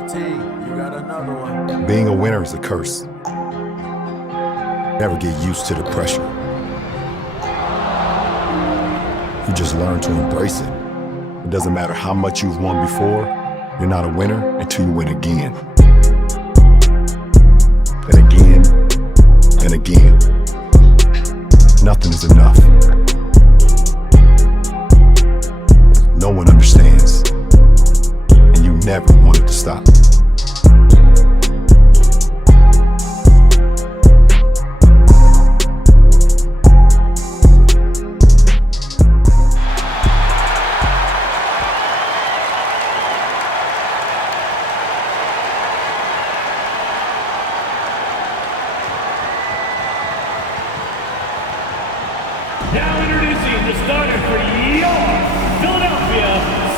14, you got another one. Being a winner is a curse. Never get used to the pressure. You just learn to embrace it. It doesn't matter how much you've won before, you're not a winner until you win again. And again, and again. Nothing is enough. No one understands, and you never want it to stop. Now introducing the starter for your Philadelphia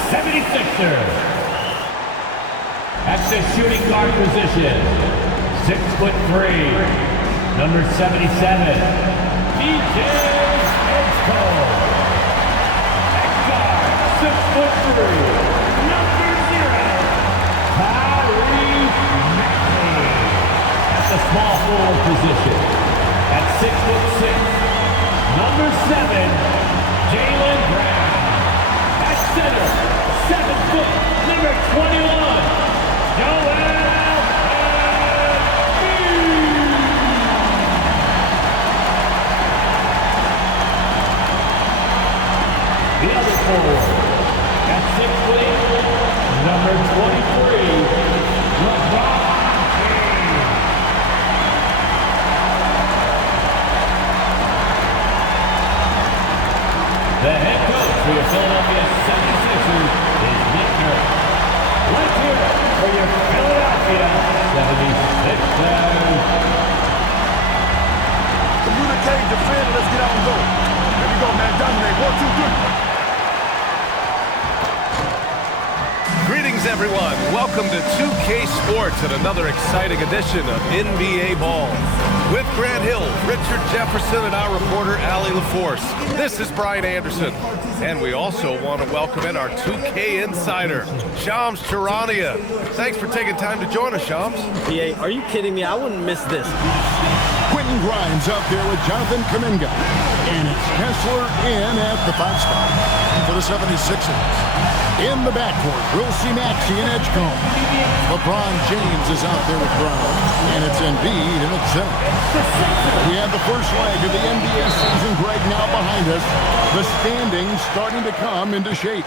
76ers. At the shooting guard position, 6'3", number 77, DJ Expo. At guard, 6'3", number 0, Kyrie Maxey. At the small forward position, at 6'6", number 7, Jaylen Brown. At center, 7 foot, number 21, Joel Embiid. The other forward, at 6'8", number 23, LeBron James. The head coach for your Philadelphia 76ers is Nick Nurse. Let's hear it for your Philadelphia 76ers. Communicate, defend, let's get out and go. There we go, man. Dominate. 1, 2, 3. Greetings, everyone. Welcome to 2K Sports and another exciting edition of NBA Ball. With Grant Hill, Richard Jefferson, and our reporter, Allie LaForce. This is Brian Anderson. And we also want to welcome in our 2K insider, Shams Charania. Thanks for taking time to join us, Shams. PA, are you kidding me? I wouldn't miss this. Quentin Grimes out there with Jonathan Kuminga. And it's Kessler in at the 5 spot for the 76ers. In the backcourt, we'll see Maxey and Edgecombe. LeBron James is out there with Brown. And it's Embiid in the center. We have the first leg of the NBA season right now behind us. The standings starting to come into shape.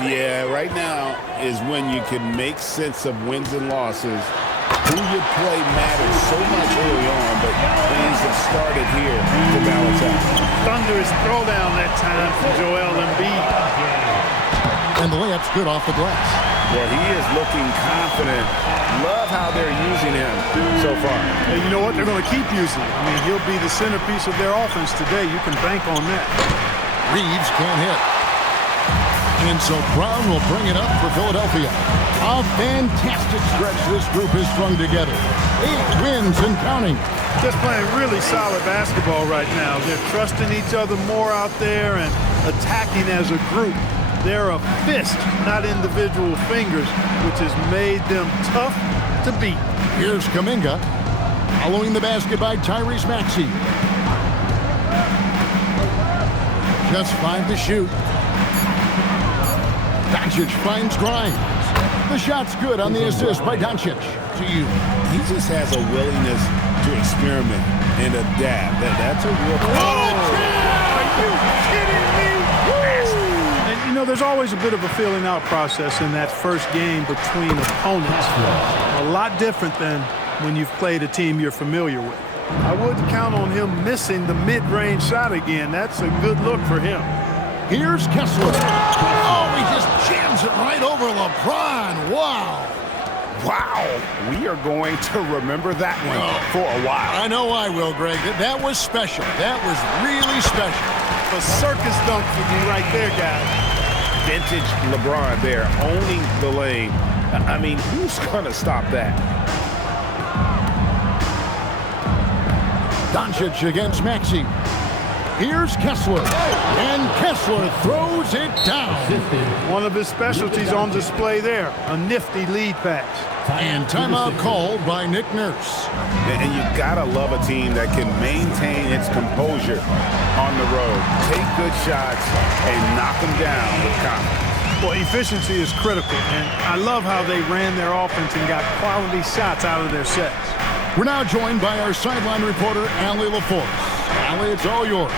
Yeah, right now is when you can make sense of wins and losses. Who you play matters so much early on, but things have started here to balance out. Thunderous throwdown that time from Joel Embiid. And the layup's good off the glass. Well, he is looking confident. Love how they're using him so far. And you know what? They're going to keep using him. I mean, he'll be the centerpiece of their offense today. You can bank on that. Reeves can't hit. And so Brown will bring it up for Philadelphia. A fantastic stretch this group has strung together. 8 wins and counting. Just playing really solid basketball right now. They're trusting each other more out there and attacking as a group. They're a fist, not individual fingers, which has made them tough to beat. Here's Kuminga. Following the basket by Tyrese Maxey. Just 5 to shoot. Doncic finds Grimes. The shot's good on the assist by Doncic. To you. He just has a willingness to experiment and adapt. That's a real Are you kidding me? And you know, there's always a bit of a feeling out process in that first game between opponents. A lot different than when you've played a team you're familiar with. I wouldn't count on him missing the mid-range shot again. That's a good look for him. Here's Kessler. Oh, he just jams it right over LeBron. Wow. Wow. We are going to remember that one for a while. I know I will, Greg. That was special. That was really special. A circus dunk for you right there, guys. Vintage LeBron there, owning the lane. I mean, who's going to stop that? Doncic against Maxey. Here's Kessler. And Kessler throws it down. One of his specialties on display there. A nifty lead pass. And timeout called by Nick Nurse. And you gotta love a team that can maintain its composure on the road. Take good shots and knock them down with confidence. Well, efficiency is critical, and I love how they ran their offense and got quality shots out of their sets. We're now joined by our sideline reporter, Allie LaForce. Allie, it's all yours.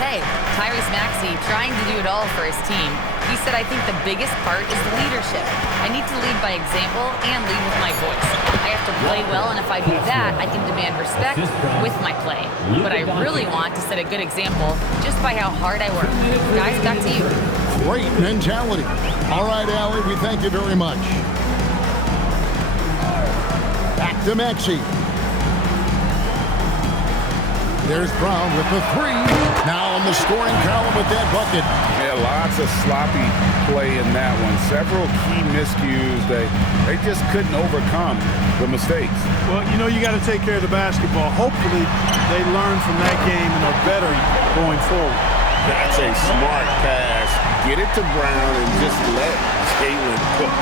Hey, Tyrese Maxey trying to do it all for his team. He said, I think the biggest part is leadership. I need to lead by example and lead with my voice. I have to play well, and if I do that, I can demand respect with my play. But I really want to set a good example just by how hard I work. Guys, back to you. Great mentality. All right, Allie, we thank you very much. Back to Maxey. There's Brown with the three. Now on the scoring column with that bucket. Yeah, lots of sloppy play in that one. Several key miscues. They just couldn't overcome the mistakes. Well, you know, you got to take care of the basketball. Hopefully, they learn from that game and are better going forward. That's a smart pass. Get it to Brown and just let Jalen cook.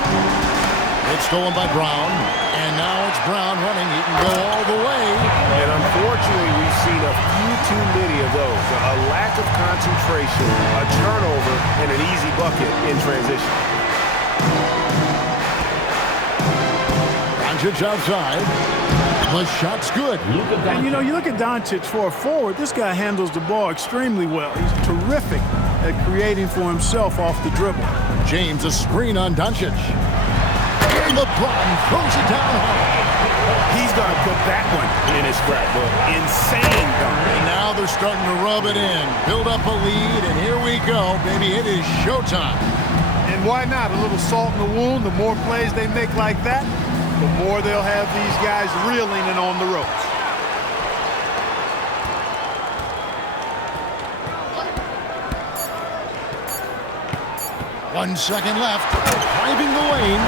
It's stolen by Brown. And now it's Brown running. He can go all the way. And unfortunately, we've seen a few too many of those. A lack of concentration, a turnover, and an easy bucket in transition. Doncic outside. The shot's good. And, you know, you look at Doncic for a forward, this guy handles the ball extremely well. He's terrific at creating for himself off the dribble. James, a screen on Doncic. And LeBron throws it down hard. He's going to put that one in his scrapbook. Insane dunk. And now they're starting to rub it in. Build up a lead, and here we go, baby. It is showtime. And why not? A little salt in the wound. The more plays they make like that, the more they'll have these guys reeling and on the ropes. One second left. Driving the lane.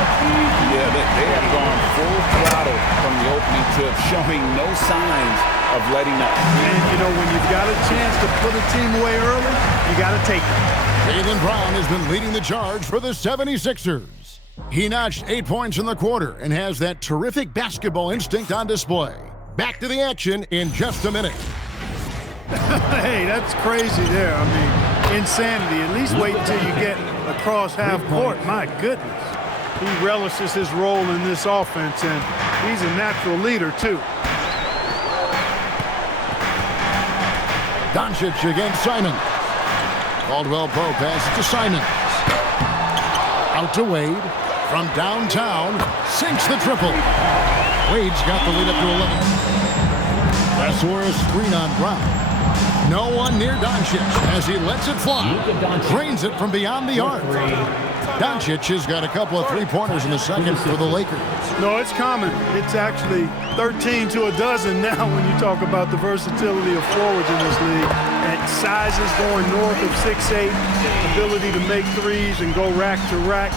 Yeah, they have gone full throttle from the opening tip, showing no signs of letting up. And, you know, when you've got a chance to put a team away early, you got to take it. Jaylen Brown has been leading the charge for the 76ers. He notched 8 points in the quarter and has that terrific basketball instinct on display. Back to the action in just a minute. Hey, that's crazy there. I mean, insanity. At least wait until you get across half court. My goodness. He relishes his role in this offense, and he's a natural leader, too. Doncic against Simon. Caldwell Pope passes to Simons. Out to Wade. From downtown, sinks the triple. Wade's got the lead up to 11. That's a screen on Brown. No one near Doncic as he lets it fly. Drains it from beyond the arc. Doncic has got a couple of three-pointers in the second for the Lakers. No, it's common. It's actually 13 to a dozen now when you talk about the versatility of forwards in this league. At sizes going north of 6'8", ability to make threes and go rack to rack.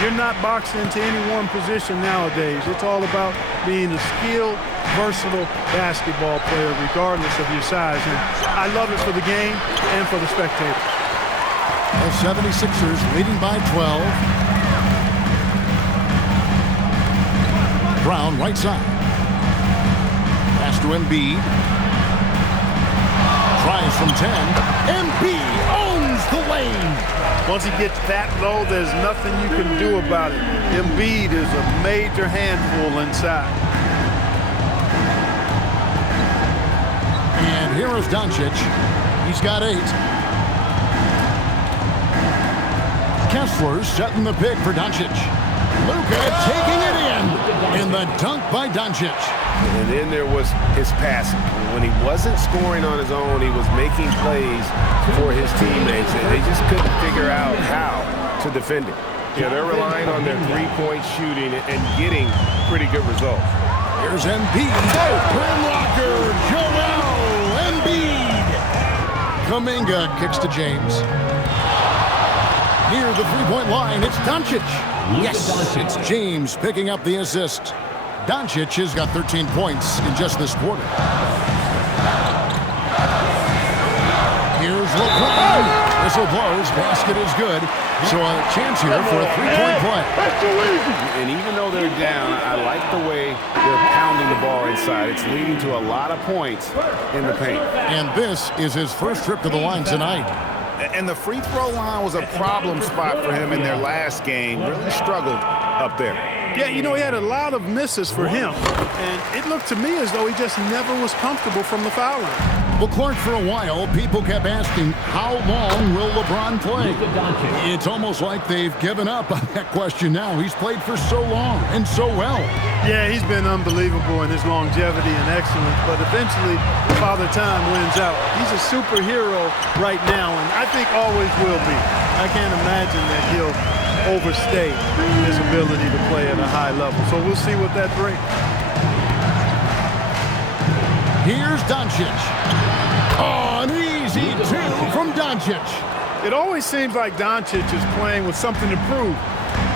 You're not boxed into any one position nowadays. It's all about being a skilled, versatile basketball player regardless of your size. And I love it for the game and for the spectators. The 76ers leading by 12. Brown right side. Pass to Embiid. Tries from 10. Embiid owns the lane. Once he gets that low, there's nothing you can do about it. Embiid is a major handful inside. And here is Doncic. He's got 8. Kessler setting the pick for Doncic. Luka taking it in. And the dunk by Doncic. And then there was his passing. When he wasn't scoring on his own, he was making plays for his teammates. And they just couldn't figure out how to defend him. Yeah, they're relying on their three-point shooting and getting pretty good results. Here's Embiid. Rim rocker, Joel Embiid. Kuminga kicks to James. Near the three-point line, it's Doncic. Yes, it's James picking up the assist. Doncic has got 13 points in just this quarter. LeBron. Whistle blows. Basket is good. So a chance here for a three-point play. And even though they're down, I like the way they're pounding the ball inside. It's leading to a lot of points in the paint. And this is his first trip to the line tonight. And the free throw line was a problem spot for him in their last game. Really struggled up there. Yeah, you know, he had a lot of misses for him. And it looked to me as though he just never was comfortable from the foul line. Well, Clark, for a while, people kept asking, how long will LeBron play? It's almost like they've given up on that question now. He's played for so long and so well. Yeah, he's been unbelievable in his longevity and excellence, but eventually Father Time wins out. He's a superhero right now, and I think always will be. I can't imagine that he'll overstay his ability to play at a high level. So we'll see what that brings. Here's Doncic. Oh, an easy two from Doncic. It always seems like Doncic is playing with something to prove.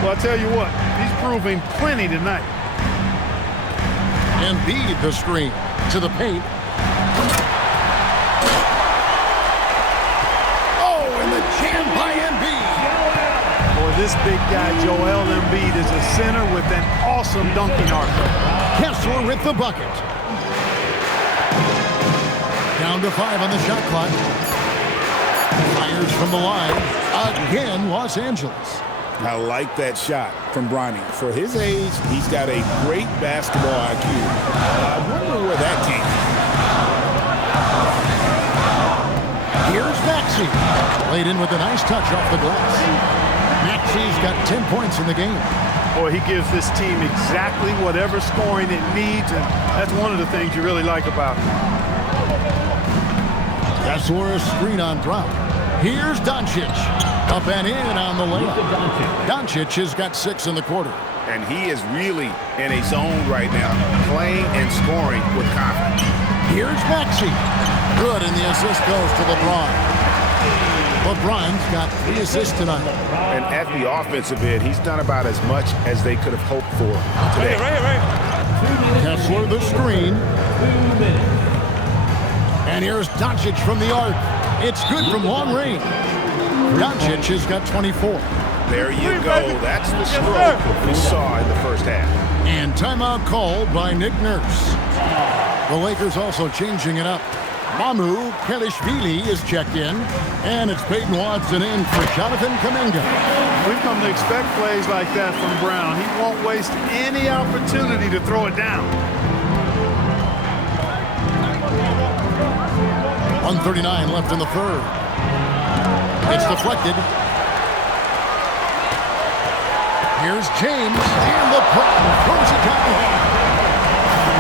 Well, I'll tell you what, he's proving plenty tonight. Embiid the screen to the paint. Oh, and the jam by Embiid. Boy, this big guy, Joel Embiid, is a center with an awesome dunking arc. Kessler with the bucket. Down to 5 on the shot clock. Fires from the line. Again, Los Angeles. I like that shot from Bronny. For his age, he's got a great basketball IQ. I wonder where that came from. Here's Maxey. Laid in with a nice touch off the glass. Maxey's got 10 points in the game. Boy, he gives this team exactly whatever scoring it needs, and that's one of the things you really like about him. Kessler screen on Brown. Here's Doncic. Up and in on the layup. Doncic has got 6 in the quarter. And he is really in a zone right now, playing and scoring with confidence. Here's Maxey. Good, and the assist goes to LeBron. LeBron's got 3 assists tonight. And at the offensive end, he's done about as much as they could have hoped for today. Kessler the screen. And here's Doncic from the arc. It's good from long range. Doncic has got 24. There you go. That's the stroke we saw in the first half. And timeout called by Nick Nurse. The Lakers also changing it up. Mamu Kelishvili is checked in. And it's Peyton Watson in for Jonathan Kuminga. We've come to expect plays like that from Brown. He won't waste any opportunity to throw it down. 1:39 left in the third. It's deflected. Here's James, and LeBron throws it down the hall.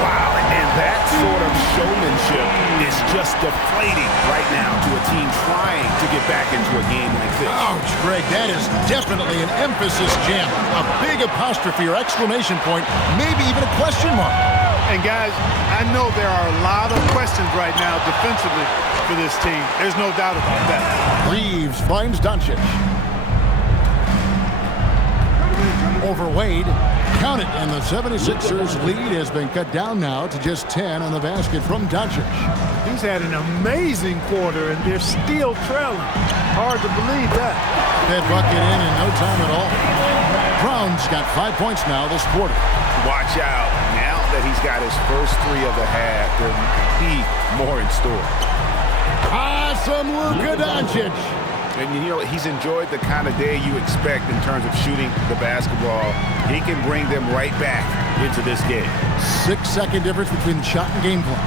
Wow, and that sort of showmanship is just deflating right now to a team trying to get back into a game like this. Ouch, Greg, that is definitely an emphasis jam. A big apostrophe or exclamation point, maybe even a question mark. And guys, I know there are a lot of questions right now defensively for this team. There's no doubt about that. Reeves finds Doncic. Over Wade. Count it, and the 76ers lead has been cut down now to just 10 on the basket from Doncic. He's had an amazing quarter, and they're still trailing. Hard to believe that. That bucket in no time at all. Brown's got 5 points now this quarter. Watch out. Now that he's got his first 3 of the half, there will be more in store. Awesome Luka Doncic. And, you know, he's enjoyed the kind of day you expect in terms of shooting the basketball. He can bring them right back into this game. 6-second difference between the shot and game clock.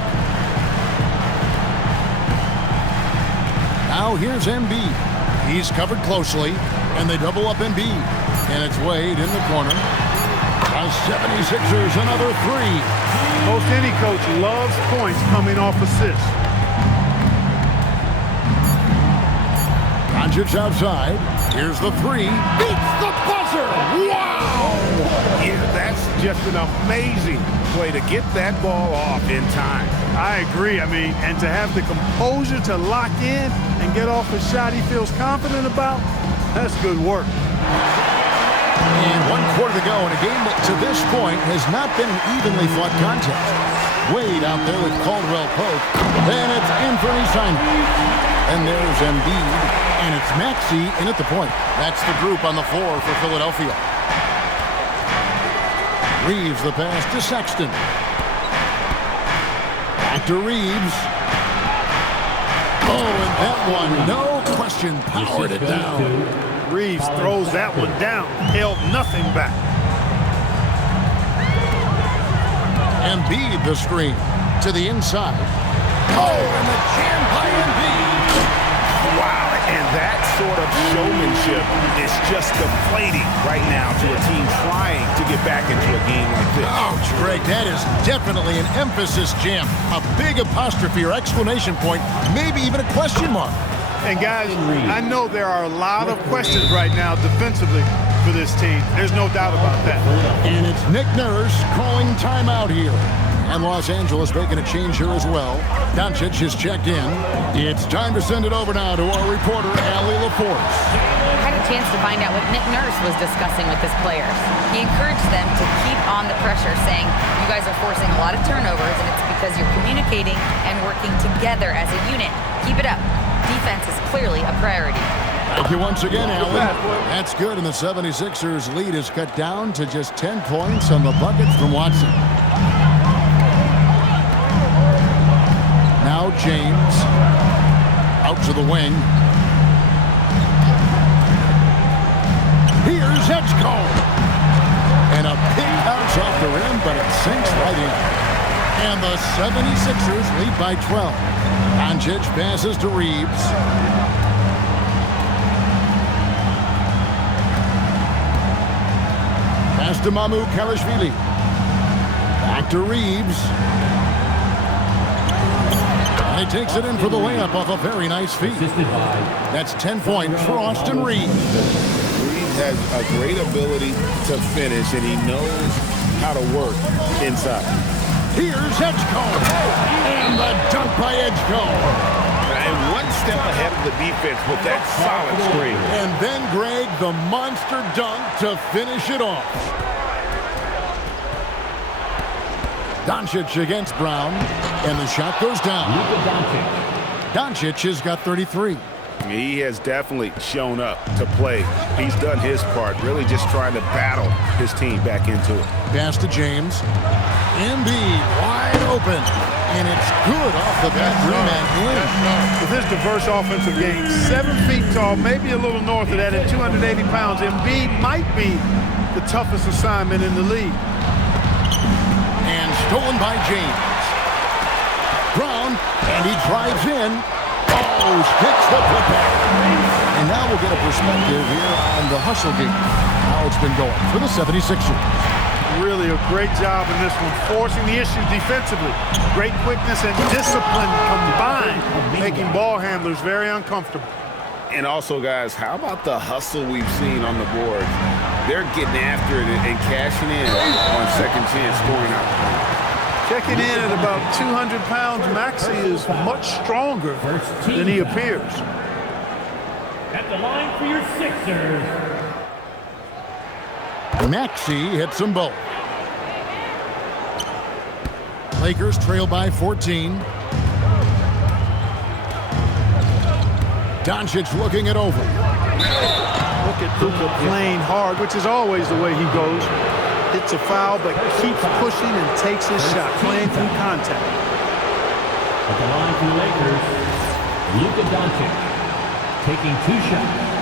Now here's Embiid. He's covered closely, and they double up Embiid. And it's Wade in the corner. The 76ers another 3. Most any coach loves points coming off assists. Doncic outside. Here's the 3. Beats the buzzer. Wow! Yeah, that's just an amazing play to get that ball off in time. I agree. I mean, and to have the composure to lock in and get off a shot he feels confident about, that's good work. And 1 quarter to go in a game that to this point has not been an evenly fought contest. Wade out there with Caldwell Pope. Then it's Anthony Simon. And there's Embiid, and it's Maxey in at the point. That's the group on the floor for Philadelphia. Reeves the pass to Sexton. Back to Reeves. Oh, and that one, no question, powered it down. Reeves throws that one down, held nothing back. Embiid the screen to the inside. Oh, and the jam by Embiid. Wow, and that sort of showmanship is just deflating right now to a team trying to get back into a game like this. Ouch, Greg, that is definitely an emphasis jam. A big apostrophe or exclamation point, maybe even a question mark. And guys, I know there are a lot of questions right now defensively for this team. There's no doubt about that. And it's Nick Nurse calling timeout here. And Los Angeles making a change here as well. Doncic is checked in. It's time to send it over now to our reporter, Allie LaForce. I had a chance to find out what Nick Nurse was discussing with his players. He encouraged them to keep on the pressure, saying, you guys are forcing a lot of turnovers, and it's because you're communicating and working together as a unit. Keep it up. Defense is clearly a priority. Thank you once again, Allie. That's good, and the 76ers lead is cut down to just 10 points on the bucket from Watson. Now James out to the wing. Here's Edgecombe. And a big bounce off the rim, but it sinks right in. And the 76ers lead by 12. Doncic passes to Reeves. Pass to Mamu Kalashvili. Back to Reeves. And he takes it in for the layup off a very nice feed. That's 10 points for Austin Reeves. Reeves has a great ability to finish, and he knows how to work inside. Here's Edgecombe. And the dunk by Edgecombe. And one step ahead of the defense with that solid screen. And then, Greg, the monster dunk to finish it off. Doncic against Brown, and the shot goes down. Doncic has got 33. He has definitely shown up to play. He's done his part, really just trying to battle his team back into it. Pass to James. Embiid wide open. And it's good off the back rim and in. With his diverse offensive game, 7 feet tall, maybe a little north of that at 280 pounds, Embiid might be the toughest assignment in the league. And stolen by James. Brown, and he drives in. Oh, sticks the putback. And now we'll get a perspective here on the hustle game. How it's been going for the 76ers. Really a great job in this one, forcing the issue defensively. Great quickness and discipline combined, making ball handlers very uncomfortable. And also, guys, how about the hustle we've seen on the boards? They're getting after it and cashing in on second chance scoring opportunities. Checking in at about 200 pounds, Maxey is much stronger than he appears. At the line for your Sixers. Maxey hits them both. Lakers trail by 14. Doncic looking it over. Look at Luka playing hard, which is always the way he goes. Hits a foul, but keeps pushing and takes his shot, playing through contact. At the line for the Lakers, Luka Doncic taking 2 shots.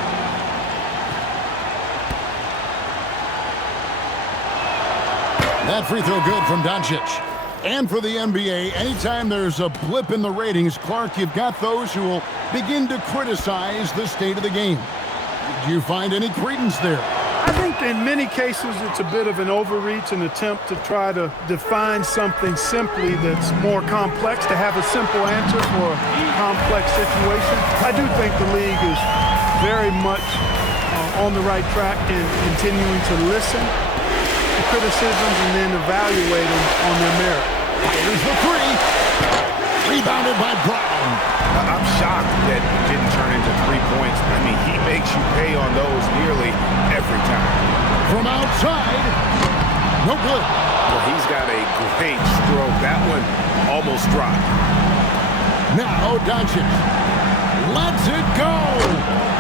That free throw good from Doncic. And for the NBA, anytime there's a blip in the ratings, Clark, you've got those who will begin to criticize the state of the game. Do you find any credence there? I think in many cases it's a bit of an overreach, an attempt to try to define something simply that's more complex, to have a simple answer for a complex situation. I do think the league is very much on the right track in continuing to listen to criticisms and then evaluate them on their merit. Here's the three. Rebounded by Brown. I'm shocked that it didn't turn into 3 points. I mean, he makes you pay on those nearly every time. From outside, no good. Well, he's got a great stroke. That one almost dropped. Now Doncic lets it go.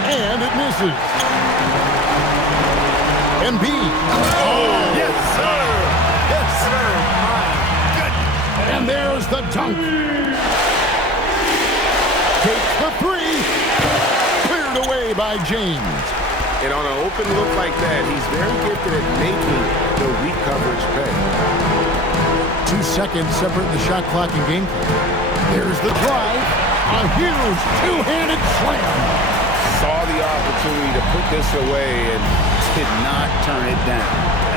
And it misses. Embiid. Oh, Yes, sir. Yes, sir. My goodness. and there's the dunk. Takes the three. Cleared away by James. And on an open look like that, he's very gifted at making the weak coverage pay. 2 seconds separate the shot clock and game clock. There's the drive. A huge two-handed slam. Saw the opportunity to put this away and Did not turn it down.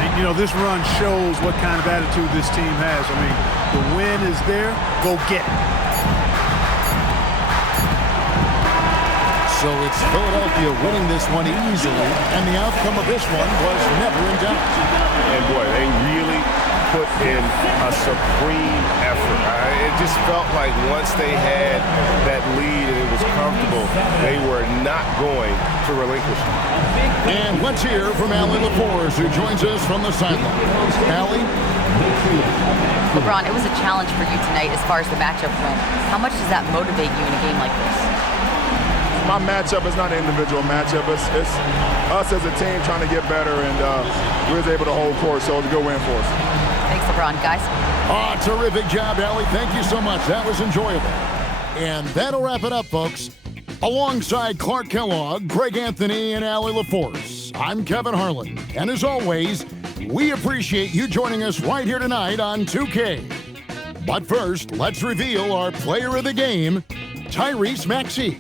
And, you know, this run shows what kind of attitude this team has. I mean, the win is there. Go get it. So it's Philadelphia winning this one easily, and the outcome of this one was never in doubt. And boy, they really put in a supreme effort. It just felt like once they had that lead and it was comfortable, they were not going to relinquish it. And let's hear from Allie LaForce, who joins us from the sideline. Allie? LeBron, it was a challenge for you tonight as far as the matchup went. How much does that motivate you in a game like this? My matchup is not an individual matchup. It's us as a team trying to get better, and we was able to hold court, so it was a good win for us. Thanks, LeBron. Guys? Oh, terrific job, Allie. Thank you so much. That was enjoyable. And that'll wrap it up, folks. Alongside Clark Kellogg, Greg Anthony, and Allie LaForce, I'm Kevin Harlan. And as always, we appreciate you joining us right here tonight on 2K. But first, let's reveal our player of the game, Tyrese Maxey.